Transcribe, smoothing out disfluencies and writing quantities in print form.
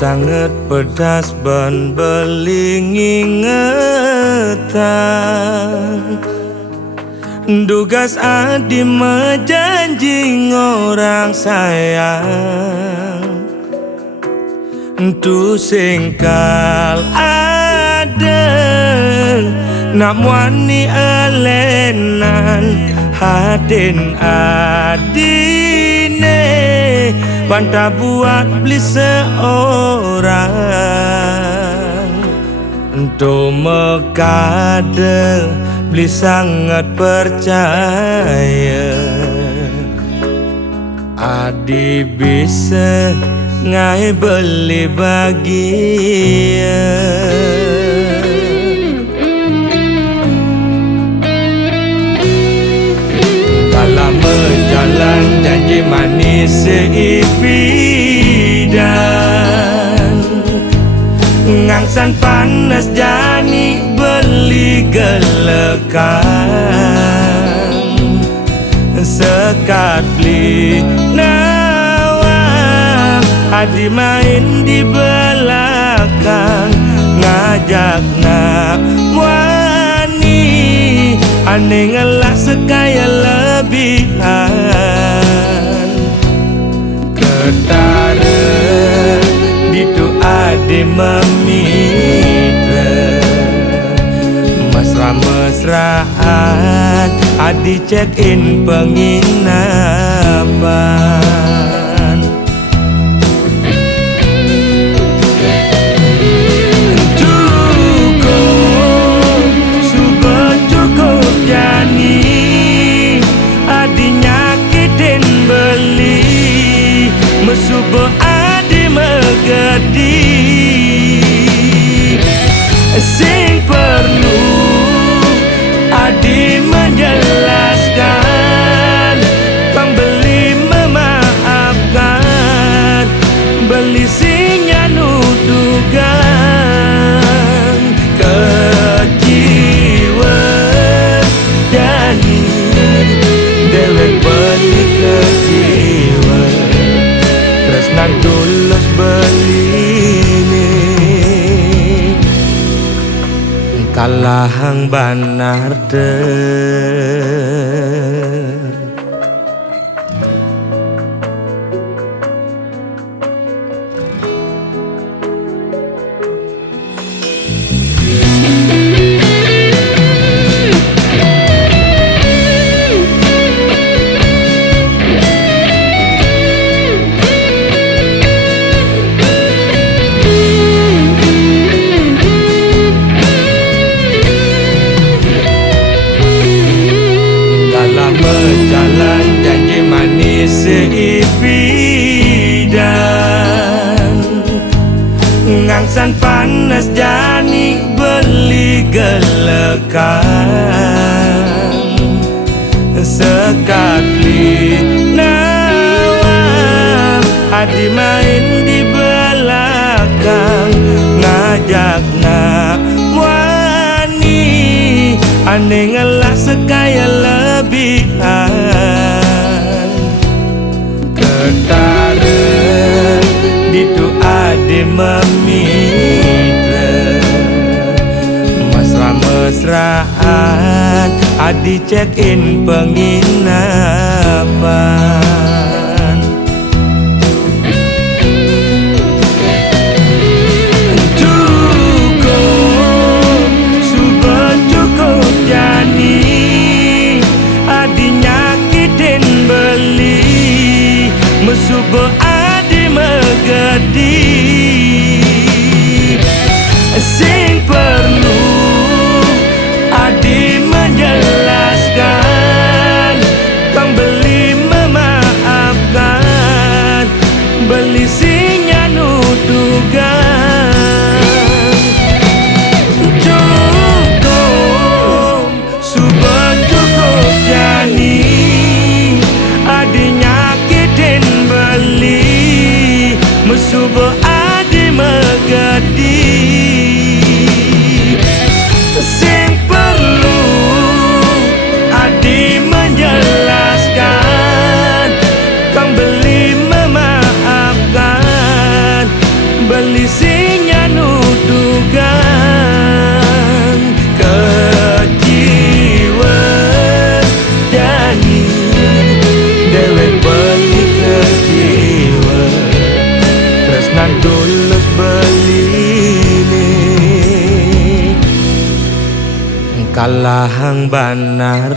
sangat pedas ban beling ingetan. Dugas adi menjanji orang sayang, tu singkal aden nak wani alenan haden adine bantah buat beli seorang. Tu mekade beli sangat percaya adi bisa ngai beli bahagia. Dalam berjalan janji manis seipidan, ngangsan panas jani beli gelekan. Sekat beli nawang adi main di belakang, ngajak nak wani ane ngelak sekaya lebihan. Ketara ditu adi memitra mesra-mesraan adi check-in penginapan. Cukup, sudah cukup jani adi nyakitin beli mesubuh adi megedi. Sing perlu adi menjelaskan, pembeli memaafkan, beli sinya nudugan kejiwaan jani dewek beli kejiwaan tresnan tulus beli kalahang banar deh. Berjalan janji manis seipidan, ngangsan panas jani beli gelekan. Sekat beli nawang adi main di belakang, ngajak nak wani ane ngelak sekaya lebihan. Ketara ditu adi memitra mesra-mesraan adi check-in penginapan. Cukup, sudah cukup jani adi nyakitin beli mesubuh adi megedi. Sing perlu adi menjelaskan, pembeli memaafkan, beli sinya nudugan. Cukup, sudah cukup jani adi nyakitin beli mesubuh adi megedi. Sing perlu adi menjelaskan, pembeli memaafkan, beli kalahang banar